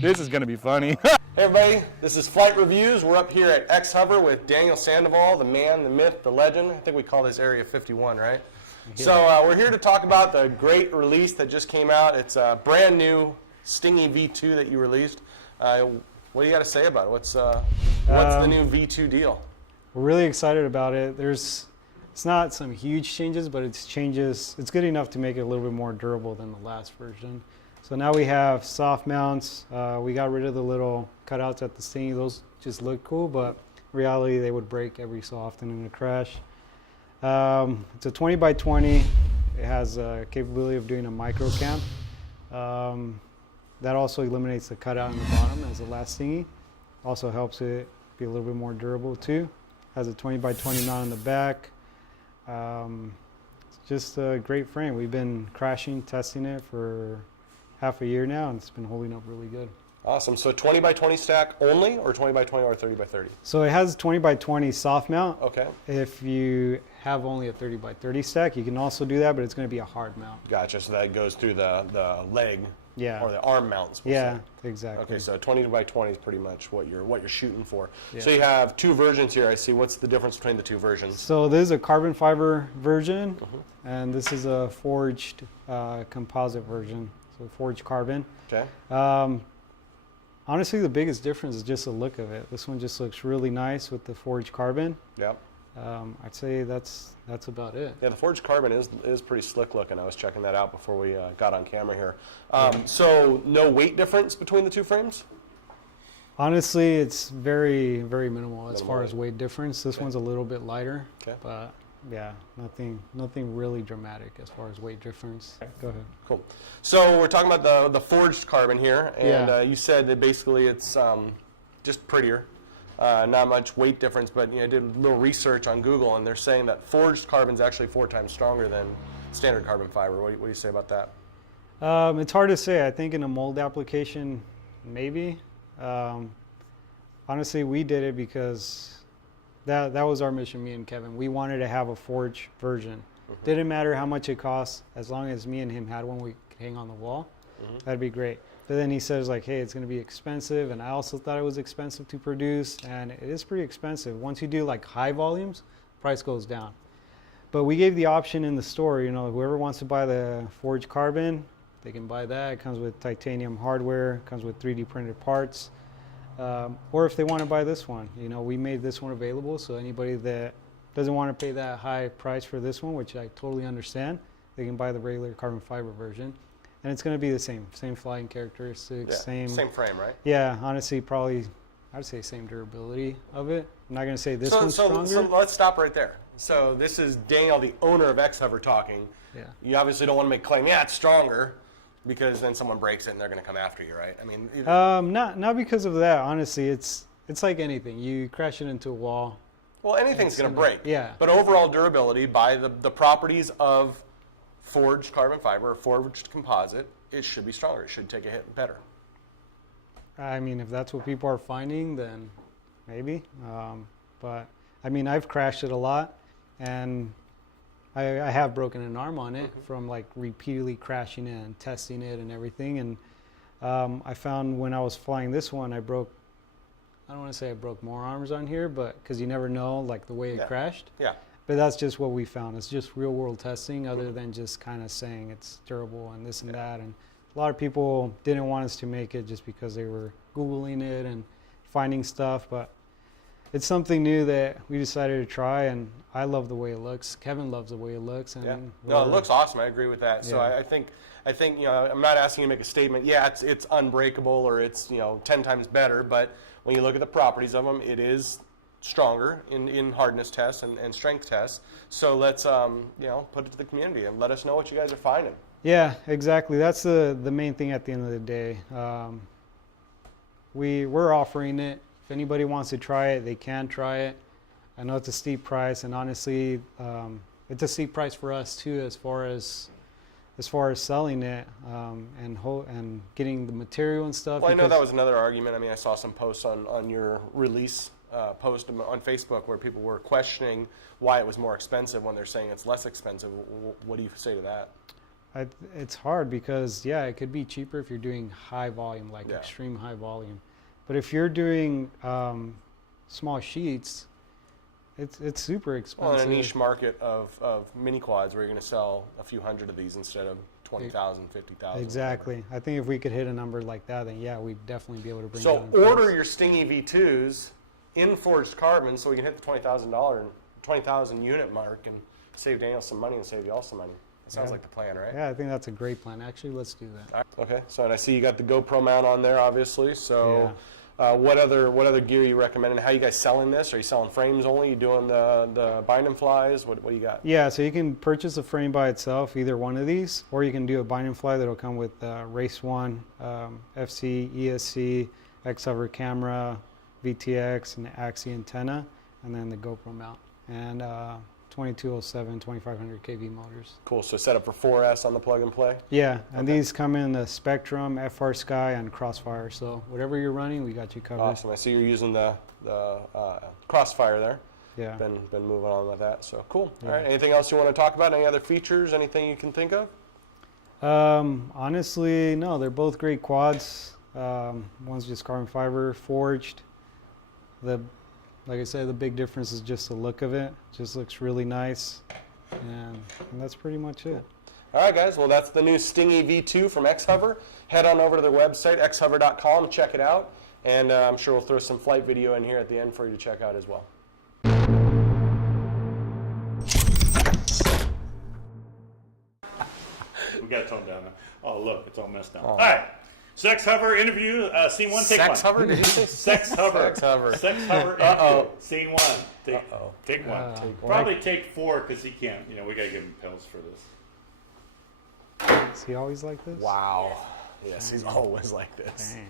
This is going to be funny. Hey everybody, this is Flight Reviews. We're up here at Xhover with Daniel Sandoval, the man, the myth, the legend. I think we call this Area 51, right? Yeah. So we're here to talk about the great release that just came out. It's a brand new Stingy V2 that you released. What do you got to say about it? What's the new V2 deal? We're really excited about it. It's not some huge changes, but it's good enough to make it a little bit more durable than the last version. So now we have soft mounts. We got rid of the little cutouts at the Stingy. Those just look cool, but in reality they would break every so often in a crash. It's a 20 by 20. It has a capability of doing a micro cam. That also eliminates the cutout in the bottom as the last Stingy. Also helps it be a little bit more durable too. Has a 20 by 20 mount in the back. It's just a great frame. We've been testing it for half a year now, and it's been holding up really good. Awesome. So 20 by 20 stack only, or 20 by 20 or 30 by 30? So it has 20 by 20 soft mount. Okay. If you have only a 30 by 30 stack, you can also do that, but it's going to be a hard mount. Gotcha. So that goes through the leg, yeah, or the arm mounts. Yeah, exactly. Okay, so 20 by 20 is pretty much what you're shooting for. Yeah. So you have two versions here. I see. What's the difference between the two versions? So this is a carbon fiber version, and this is a forged composite version. So forged carbon. Okay. Honestly, the biggest difference is just the look of it. This one just looks really nice with the forged carbon. Yep. I'd say that's about it. Yeah, the forged carbon is pretty slick looking. I was checking that out before we got on camera here. So no weight difference between the two frames? Honestly, it's very, very minimal as far as weight difference. This one's a little bit lighter, but yeah, nothing really dramatic as far as weight difference. Go ahead. Cool. So we're talking about the forged carbon here, and you said that basically it's just prettier. Not much weight difference, but I did a little research on Google, and they're saying that forged carbon is actually 4 times stronger than standard carbon fiber. What do you say about that? It's hard to say. I think in a mold application, maybe. Honestly, we did it because that was our mission, me and Kevin. We wanted to have a forged version. Didn't matter how much it cost, as long as me and him had one we could hang on the wall. That'd be great. But then he says, like, hey, it's going to be expensive, and I also thought it was expensive to produce, and it is pretty expensive. Once you do like high volumes, price goes down. But we gave the option in the store, whoever wants to buy the forged carbon, they can buy that. It comes with titanium hardware, comes with 3D printed parts. Or if they want to buy this one, we made this one available, so anybody that doesn't want to pay that high price for this one, which I totally understand, they can buy the regular carbon fiber version. And it's going to be the same flying characteristics, same frame, right? Yeah, honestly, probably, I'd say same durability of it. I'm not going to say this one's stronger. So let's stop right there. So this is Daniel, the owner of Xhover, talking. Yeah. You obviously don't want to make a claim, it's stronger, because then someone breaks it and they're going to come after you, right? I mean, not because of that. Honestly, it's like anything. You crash it into a wall. Well, anything's going to break. Yeah. But overall durability, by the properties of forged carbon fiber or forged composite, it should be stronger. It should take a hit better. I mean, if that's what people are finding, then maybe. But I mean, I've crashed it a lot, and I have broken an arm on it from like repeatedly crashing it and testing it and everything. And I found when I was flying this one, I don't want to say I broke more arms on here, but because you never know, like the way it crashed. Yeah. But that's just what we found. It's just real world testing, other than just kind of saying it's durable and this and that. And a lot of people didn't want us to make it just because they were Googling it and finding stuff. But it's something new that we decided to try, and I love the way it looks. Kevin loves the way it looks. And no, it looks awesome. I agree with that. So I think I'm not asking you to make a statement. Yeah, it's unbreakable or it's 10 times better, but when you look at the properties of them, it is stronger in hardness tests and strength tests. So let's put it to the community and let us know what you guys are finding. Yeah, exactly. That's the main thing at the end of the day. We're offering it. If anybody wants to try it, they can try it. I know it's a steep price, and honestly, it's a steep price for us too, as far as selling it and getting the material and stuff. Well, I know that was another argument. I mean, I saw some posts on your release post on Facebook where people were questioning why it was more expensive when they're saying it's less expensive. What do you say to that? It's hard because, yeah, it could be cheaper if you're doing high volume, like Yeah. extreme high volume. But if you're doing small sheets, it's super expensive. Well, in a niche market of mini quads where you're going to sell a few hundred of these instead of 20,000, 50,000. Exactly. I think if we could hit a number like that, then yeah, we'd definitely be able to bring So down the order price. your Stingy V2s in forged carbon so we can hit the $20,000 unit mark and save Daniel some money and save you all some money. That sounds Yeah. like the plan, right? Yeah, I think that's a great plan. Actually, let's do that. All right. Okay. So and I see you got the GoPro mount on there, obviously. So what other gear you recommend? And how you guys selling this? Are you selling frames only? You doing the bind and flies? What do you got? Yeah, so you can purchase a frame by itself, either one of these, or you can do a bind and fly that'll come with Race 1, FC, ESC, Xhover camera, VTX, and the Axie antenna, and then the GoPro mount. And 2207, 2500 kV motors. Cool. So set up for 4S on the plug and play. Yeah, and Okay. these come in the Spectrum, FR Sky, and Crossfire. So whatever you're running, we got you covered. Awesome. I see you're using the Crossfire there. Yeah. Been moving on with that. So cool. Yeah. All right. Anything else you want to talk about? Any other features? Anything you can think of? Honestly, no. They're both great quads. One's just carbon fiber forged. Like I said, the big difference is just the look of it. Just looks really nice, and that's pretty much it. All right, guys. Well, that's the new Stingy V2 from Xhover. Head on over to their website, xhover.com, and check it out. And I'm sure we'll throw some flight video in here at the end for you to check out as well. We got to tone down now. Oh, look, it's all messed up. All right. Sex Hover interview, scene one, take Sex one. hover? Did you say Sex Hover. Sex hover. Sex Hover Uh-oh. interview, scene one. Take one. Take one. Probably take four because he can't. You know, we got to give him pills for this. Is he always like this? Wow. Yes, he's always like this. Dang.